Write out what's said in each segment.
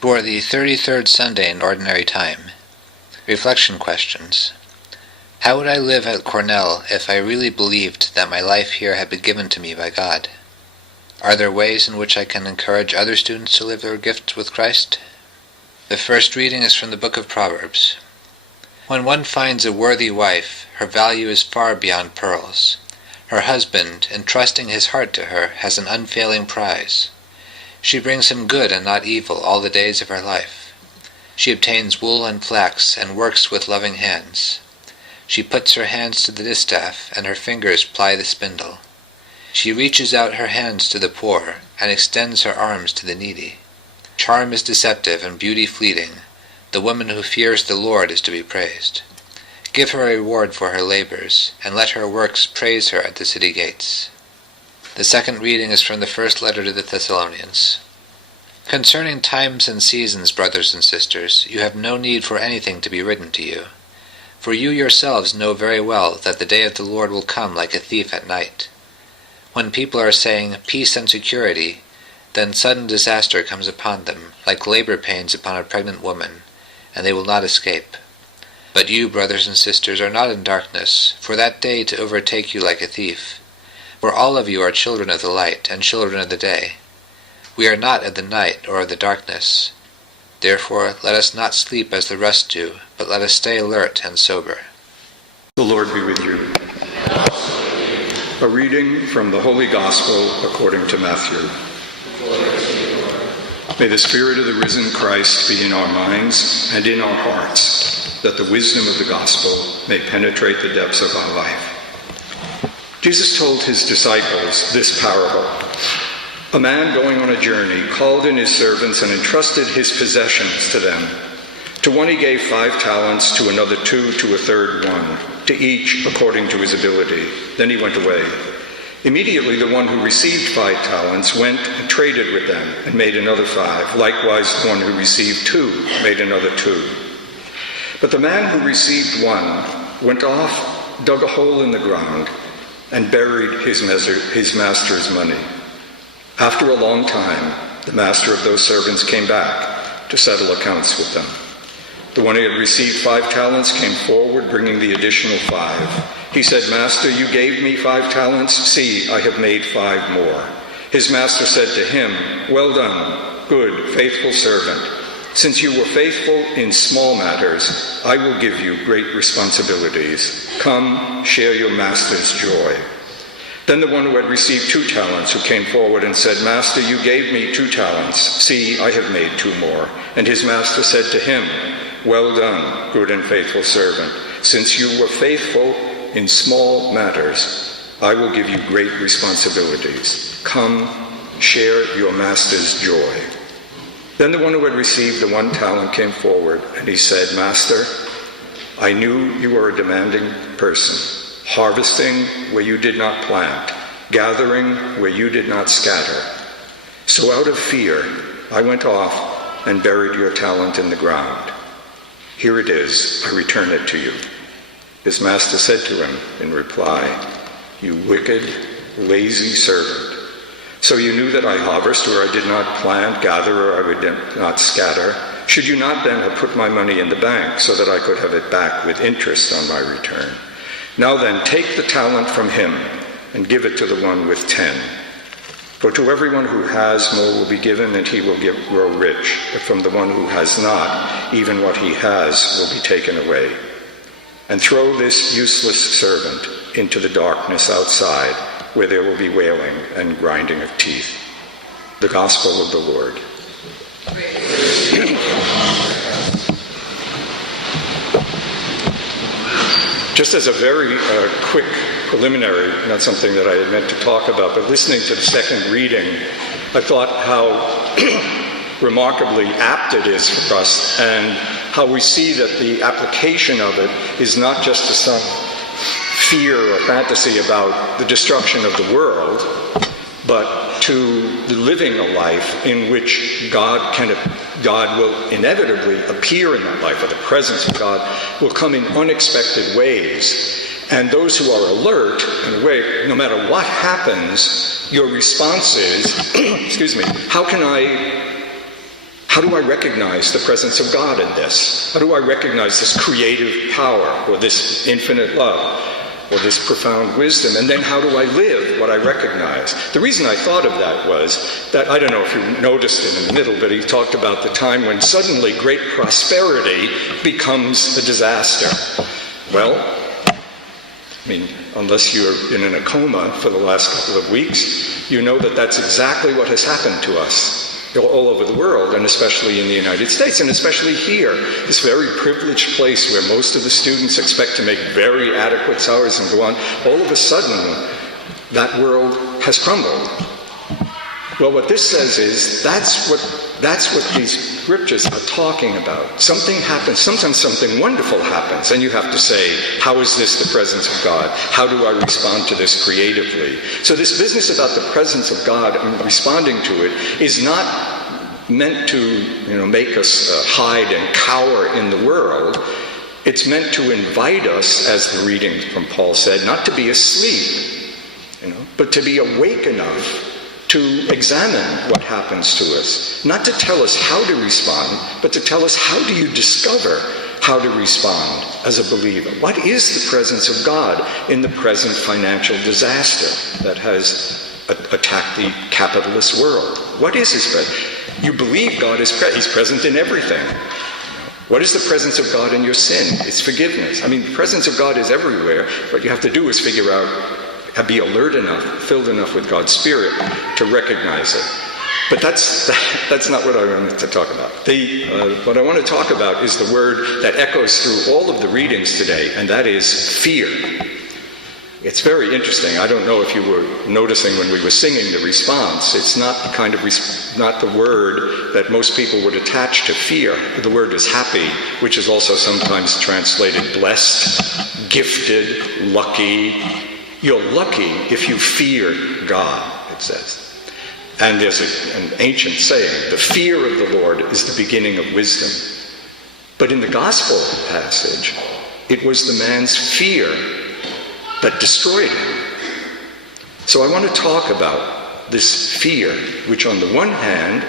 For the 33rd Sunday in Ordinary Time. Reflection questions. How would I live at Cornell if I really believed that my life here had been given to me by God? Are there ways in which I can encourage other students to live their gifts with Christ? The first reading is from the book of Proverbs. When one finds a worthy wife, her value is far beyond pearls. Her husband, entrusting his heart to her, has an unfailing prize. She brings him good and not evil all the days of her life. She obtains wool and flax and works with loving hands. She puts her hands to the distaff and her fingers ply the spindle. She reaches out her hands to the poor and extends her arms to the needy. Charm is deceptive and beauty fleeting. The woman who fears the Lord is to be praised. Give her a reward for her labors, and let her works praise her at the city gates. The second reading is from the first letter to the Thessalonians. Concerning times and seasons, brothers and sisters, you have no need for anything to be written to you. For you yourselves know very well that the day of the Lord will come like a thief at night. When people are saying peace and security, then sudden disaster comes upon them, like labor pains upon a pregnant woman, and they will not escape. But you, brothers and sisters, are not in darkness, for that day to overtake you like a thief. For all of you are children of the light and children of the day. We are not of the night or of the darkness. Therefore let us not sleep as the rest do, but let us stay alert and sober. The Lord be with you. A reading from the Holy Gospel according to Matthew. May the Spirit of the risen Christ be in our minds and in our hearts, that the wisdom of the gospel may penetrate the depths of our life. Jesus told his disciples this parable. A man going on a journey called in his servants and entrusted his possessions to them. To one he gave 5 talents, to another 2, to a third 1, to each according to his ability. Then he went away. Immediately the one who received 5 talents went and traded with them and made another 5. Likewise the one who received 2 made another 2. But the man who received 1 went off, dug a hole in the ground, and buried his master's money. After a long time, the master of those servants came back to settle accounts with them. The one who had received 5 talents came forward, bringing the additional 5. He said, "Master, you gave me 5 talents. See, I have made 5 more." His master said to him, "Well done, good, faithful servant. Since you were faithful in small matters, I will give you great responsibilities. Come, share your master's joy." Then the one who had received 2 talents, who came forward and said, "Master, you gave me 2 talents. See, I have made 2 more. And his master said to him, "Well done, good and faithful servant. Since you were faithful in small matters, I will give you great responsibilities. Come, share your master's joy." Then the one who had received the 1 talent came forward, and he said, "Master, I knew you were a demanding person, harvesting where you did not plant, gathering where you did not scatter. So out of fear, I went off and buried your talent in the ground. Here it is, I return it to you." His master said to him in reply, "You wicked, lazy servant. So you knew that I harvest where I did not plant, gather where I did not scatter. Should you not then have put my money in the bank so that I could have it back with interest on my return? Now then, take the talent from him and give it to the one with 10. For to everyone who has, more will be given, and he will grow rich. But from the one who has not, even what he has will be taken away. And throw this useless servant into the darkness outside, where there will be wailing and grinding of teeth." The Gospel of the Lord. Just as a very quick preliminary, not something that I had meant to talk about, but listening to the second reading, I thought how remarkably apt it is for us, and how we see that the application of it is not just to some fear or fantasy about the destruction of the world, but to living a life in which God will inevitably appear in that life, or the presence of God will come in unexpected ways. And those who are alert, in a way, no matter what happens, your response is, how can I How do I recognize the presence of God in this? How do I recognize this creative power, or this infinite love, or this profound wisdom? And then how do I live what I recognize? The reason I thought of that was that, I don't know if you noticed it in the middle, but he talked about the time when suddenly great prosperity becomes a disaster. Well, I mean, unless you're in a coma for the last couple of weeks, you know that that's exactly what has happened to us all over the world, and especially in the United States, and especially here, this very privileged place where most of the students expect to make very adequate salaries and go on. All of a sudden, that world has crumbled. Well, what this says is that's what these scriptures are talking about. Something happens, sometimes something wonderful happens, and you have to say, how is this the presence of God? How do I respond to this creatively? So this business about the presence of God and responding to it is not meant to, make us hide and cower in the world. It's meant to invite us, as the reading from Paul said, not to be asleep, but to be awake enough to examine what happens to us. Not to tell us how to respond, but to tell us how do you discover how to respond as a believer. What is the presence of God in the present financial disaster that has attacked the capitalist world? What is his presence? You believe God is present. He's present in everything. What is the presence of God in your sin? It's forgiveness. I mean, the presence of God is everywhere. What you have to do is figure out, be alert enough, filled enough with God's Spirit to recognize it. But that's not what I wanted to talk about. What I want to talk about is the word that echoes through all of the readings today, and that is fear. It's very interesting. I don't know if you were noticing when we were singing the response. It's not not the word that most people would attach to fear. The word is happy, which is also sometimes translated blessed, gifted, lucky. You're lucky if you fear God, it says. And there's an ancient saying, the fear of the Lord is the beginning of wisdom. But in the gospel passage, it was the man's fear that destroyed him. So I want to talk about this fear, which on the one hand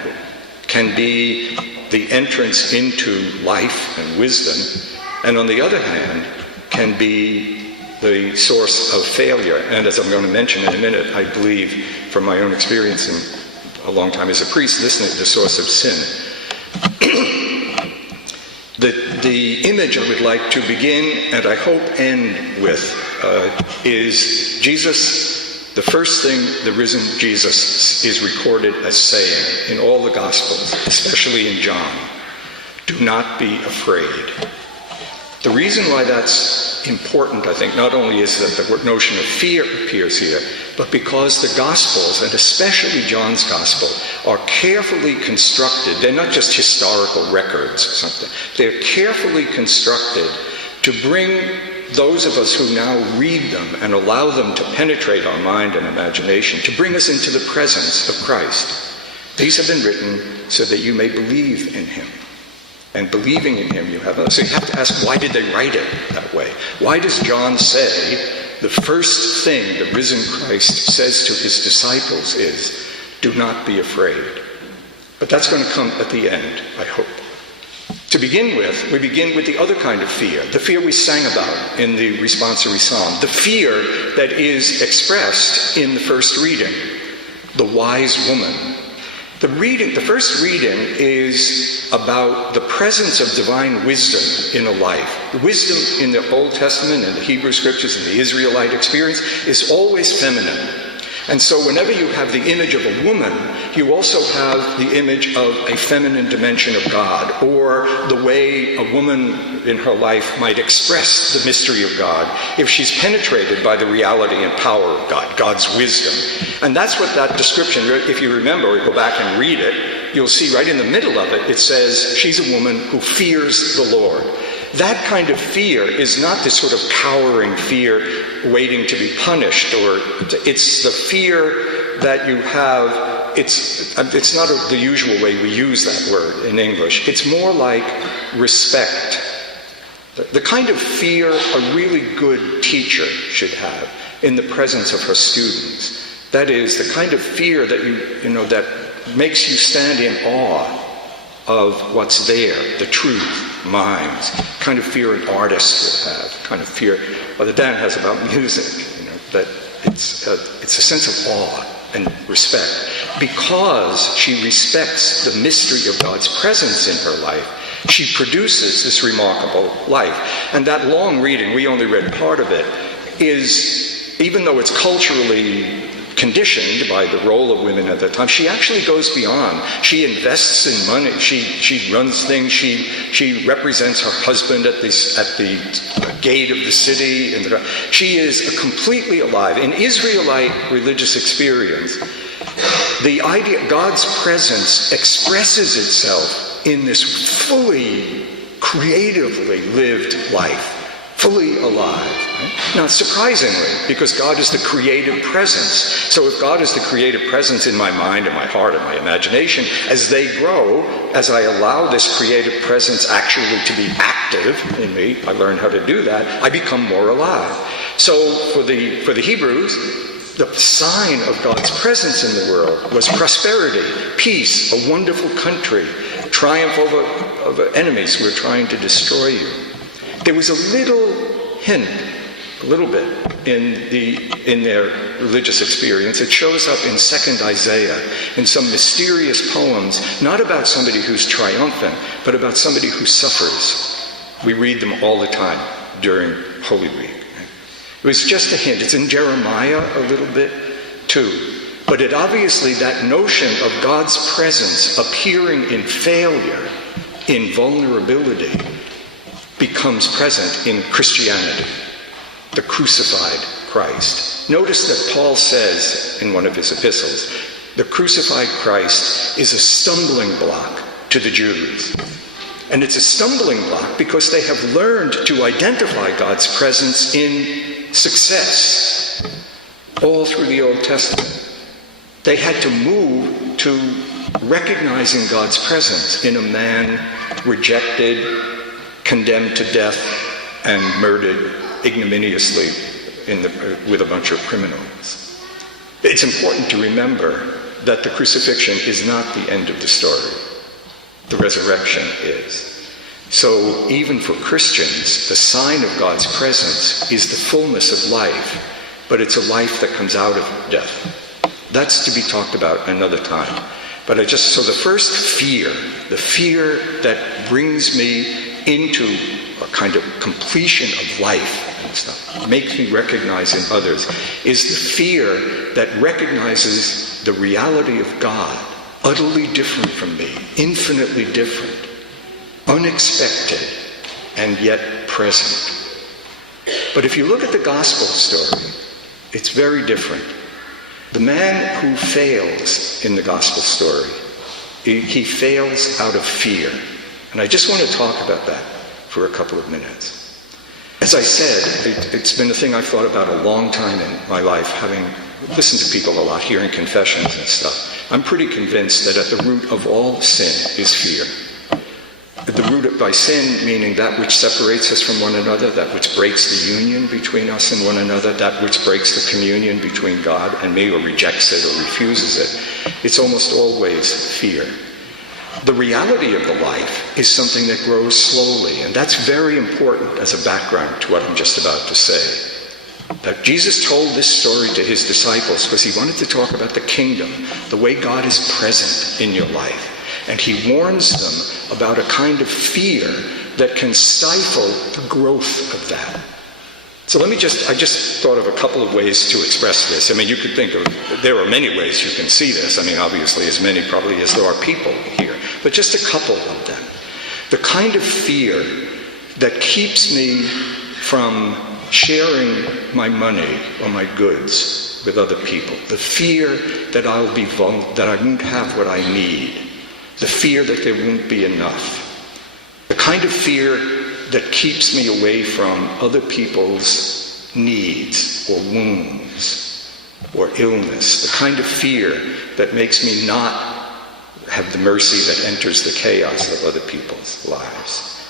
can be the entrance into life and wisdom, and on the other hand can be the source of failure. And as I'm going to mention in a minute, I believe from my own experience in a long time as a priest, this is the source of sin. The image I would like to begin, and I hope end with, is Jesus. The first thing the risen Jesus is recorded as saying in all the Gospels, especially in John, do not be afraid. The reason why that's important, I think, not only is that the notion of fear appears here, but because the Gospels, and especially John's Gospel, are carefully constructed. They're not just historical records or something. They're carefully constructed to bring those of us who now read them and allow them to penetrate our mind and imagination, to bring us into the presence of Christ. These have been written so that you may believe in him. And believing in him, so you have to ask, why did they write it that way? Why does John say the first thing the risen Christ says to his disciples is, do not be afraid? But that's going to come at the end, I hope. To begin with, we begin with the other kind of fear, the fear we sang about in the responsory psalm, the fear that is expressed in the first reading, the wise woman. The first reading is about the presence of divine wisdom in a life. The wisdom in the Old Testament and the Hebrew Scriptures and the Israelite experience is always feminine. And so whenever you have the image of a woman, you also have the image of a feminine dimension of God, or the way a woman in her life might express the mystery of God if she's penetrated by the reality and power of God, God's wisdom. And that's what that description, if you remember, or go back and read it, you'll see right in the middle of it, it says she's a woman who fears the Lord. That kind of fear is not this sort of cowering fear waiting to be punished, or it's the fear that you have. It's not the usual way we use that word in English. It's more like respect. The kind of fear a really good teacher should have in the presence of her students. That is, the kind of fear that that makes you stand in awe of what's there, the truth, minds, kind of fear an artist would have, kind of fear, that Dan has about music, that it's a sense of awe and respect. Because she respects the mystery of God's presence in her life, she produces this remarkable life. And that long reading, we only read part of it, is, even though it's culturally conditioned by the role of women at the time, she actually goes beyond. She invests in money. She runs things. She represents her husband at the gate of the city. She is completely alive. In Israelite religious experience, the idea God's presence expresses itself in this fully, creatively lived life. Fully alive. Right? Now, surprisingly, because God is the creative presence. So if God is the creative presence in my mind and my heart and my imagination, as they grow, as I allow this creative presence actually to be active in me, I learn how to do that, I become more alive. So for the Hebrews, the sign of God's presence in the world was prosperity, peace, a wonderful country, triumph over enemies who are trying to destroy you. There was a little hint, a little bit, in their religious experience. It shows up in 2nd Isaiah, in some mysterious poems, not about somebody who's triumphant, but about somebody who suffers. We read them all the time during Holy Week. It was just a hint. It's in Jeremiah a little bit, too. But it obviously, that notion of God's presence appearing in failure, in vulnerability, becomes present in Christianity, the crucified Christ. Notice that Paul says in one of his epistles, the crucified Christ is a stumbling block to the Jews. And it's a stumbling block because they have learned to identify God's presence in success all through the Old Testament. They had to move to recognizing God's presence in a man rejected, condemned to death, and murdered ignominiously with a bunch of criminals. It's important to remember that the crucifixion is not the end of the story. The resurrection is. So even for Christians, the sign of God's presence is the fullness of life, but it's a life that comes out of death. That's to be talked about another time. But so the first fear, the fear that brings me into a kind of completion of life and stuff, makes me recognize in others, is the fear that recognizes the reality of God, utterly different from me, infinitely different, unexpected, and yet present. But if you look at the gospel story, it's very different. The man who fails in the gospel story, he fails out of fear. And I just want to talk about that for a couple of minutes. As I said, it's been a thing I've thought about a long time in my life, having listened to people a lot, hearing confessions and stuff. I'm pretty convinced that at the root of all sin is fear. At the root by sin, meaning that which separates us from one another, that which breaks the union between us and one another, that which breaks the communion between God and me, or rejects it or refuses it. It's almost always fear. The reality of the life is something that grows slowly, and that's very important as a background to what I'm just about to say. That Jesus told this story to his disciples because he wanted to talk about the kingdom, the way God is present in your life. And he warns them about a kind of fear that can stifle the growth of that. So I just thought of a couple of ways to express this. I mean, you could think of, there are many ways you can see this. I mean, obviously as many probably as there are people here. But just a couple of them. The kind of fear that keeps me from sharing my money or my goods with other people. The fear that that I won't have what I need. The fear that there won't be enough. The kind of fear that keeps me away from other people's needs or wounds or illness. The kind of fear that makes me not have the mercy that enters the chaos of other people's lives.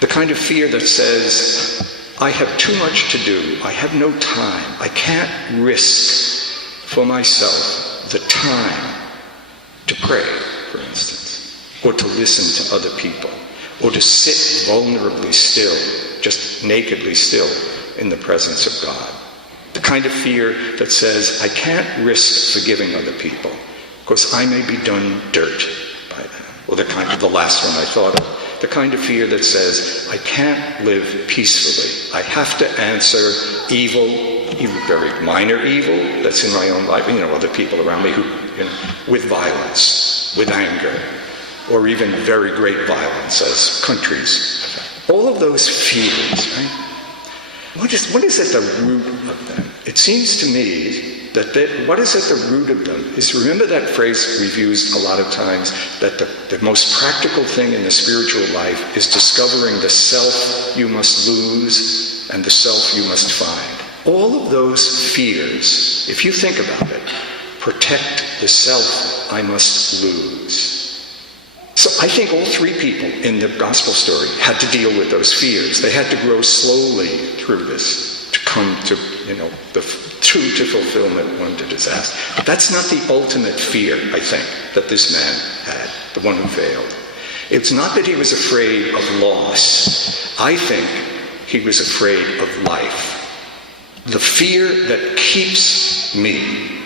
The kind of fear that says, I have too much to do. I have no time. I can't risk for myself the time to pray, for instance. or to listen to other people, or to sit vulnerably still, just nakedly still, in the presence of God. The kind of fear that says, I can't risk forgiving other people, because I may be done dirt by them. Or the last one I thought of, the kind of fear that says, I can't live peacefully. I have to answer evil, even very minor evil that's in my own life, other people around me who, with violence, with anger, or even very great violence as countries. All of those fears, right? What is at the root of them? It seems to me that what is at the root of them is, remember that phrase we've used a lot of times, that the most practical thing in the spiritual life is discovering the self you must lose and the self you must find. All of those fears, if you think about it, protect the self I must lose. So I think all three people in the gospel story had to deal with those fears. They had to grow slowly through this to come to, to fulfillment, one to disaster. But that's not the ultimate fear, I think, that this man had, the one who failed. It's not that he was afraid of loss. I think he was afraid of life. The fear that keeps me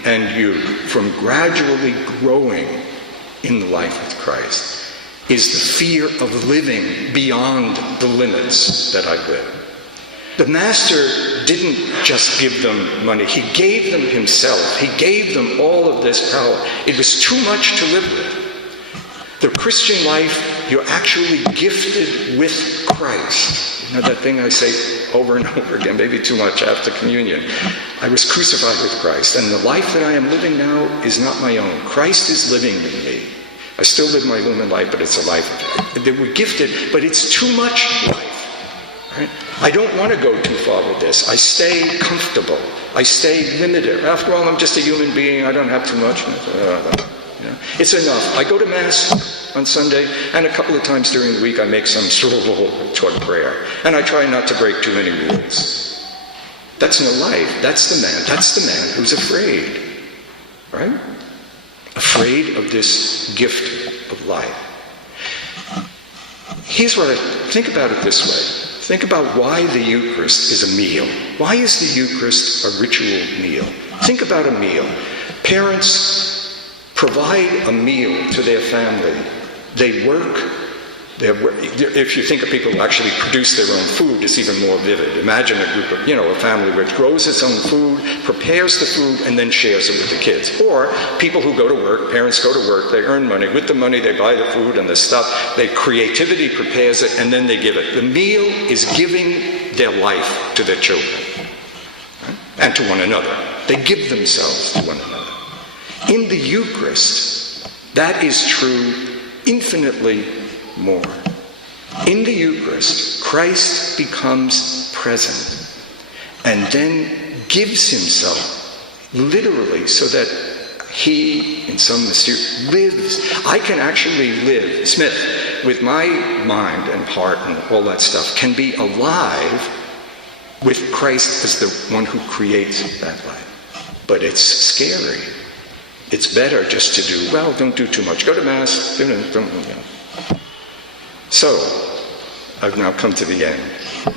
and you from gradually growing in the life of Christ is the fear of living beyond the limits that I live. The master didn't just give them money. He gave them himself. He gave them all of this power. It was too much to live with. The Christian life, you're actually gifted with Christ. That thing I say over and over again, maybe too much after communion. I was crucified with Christ, and the life that I am living now is not my own. Christ is living in me. I still live my human life, but it's a life. They were gifted, but it's too much life. Right? I don't want to go too far with this. I stay comfortable. I stay limited. After all, I'm just a human being. I don't have too much. It's enough. I go to Mass on Sunday, and a couple of times during the week I make some toward prayer. And I try not to break too many rules. That's no life. That's the man who's afraid. Right? Afraid of this gift of life. Here's what I think about it this way. Think about why the Eucharist is a meal. Why is the Eucharist a ritual meal? Think about a meal. Parents provide a meal to their family. They work. If you think of people who actually produce their own food, it's even more vivid. Imagine a group of, a family which grows its own food, prepares the food, and then shares it with the kids. Or people who go to work, parents go to work, they earn money. With the money, they buy the food and the stuff. Their creativity prepares it, and then they give it. The meal is giving their life to their children, right? And to one another. They give themselves to one another. In the Eucharist, that is true infinitely more. In the Eucharist, Christ becomes present and then gives himself literally so that he, in some mysterious, lives. I can actually live, Smith, with my mind and heart and all that stuff, can be alive with Christ as the one who creates that life. But it's scary. It's better just to do, don't do too much. Go to Mass, So, I've now come to the end.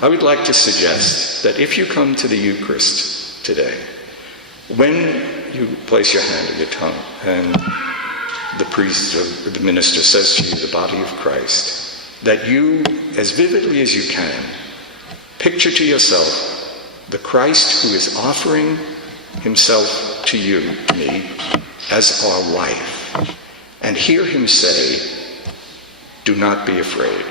I would like to suggest that if you come to the Eucharist today, when you place your hand on your tongue and the priest or the minister says to you, the body of Christ, that you, as vividly as you can, picture to yourself the Christ who is offering himself to you, me, as our life, and hear him say, do not be afraid.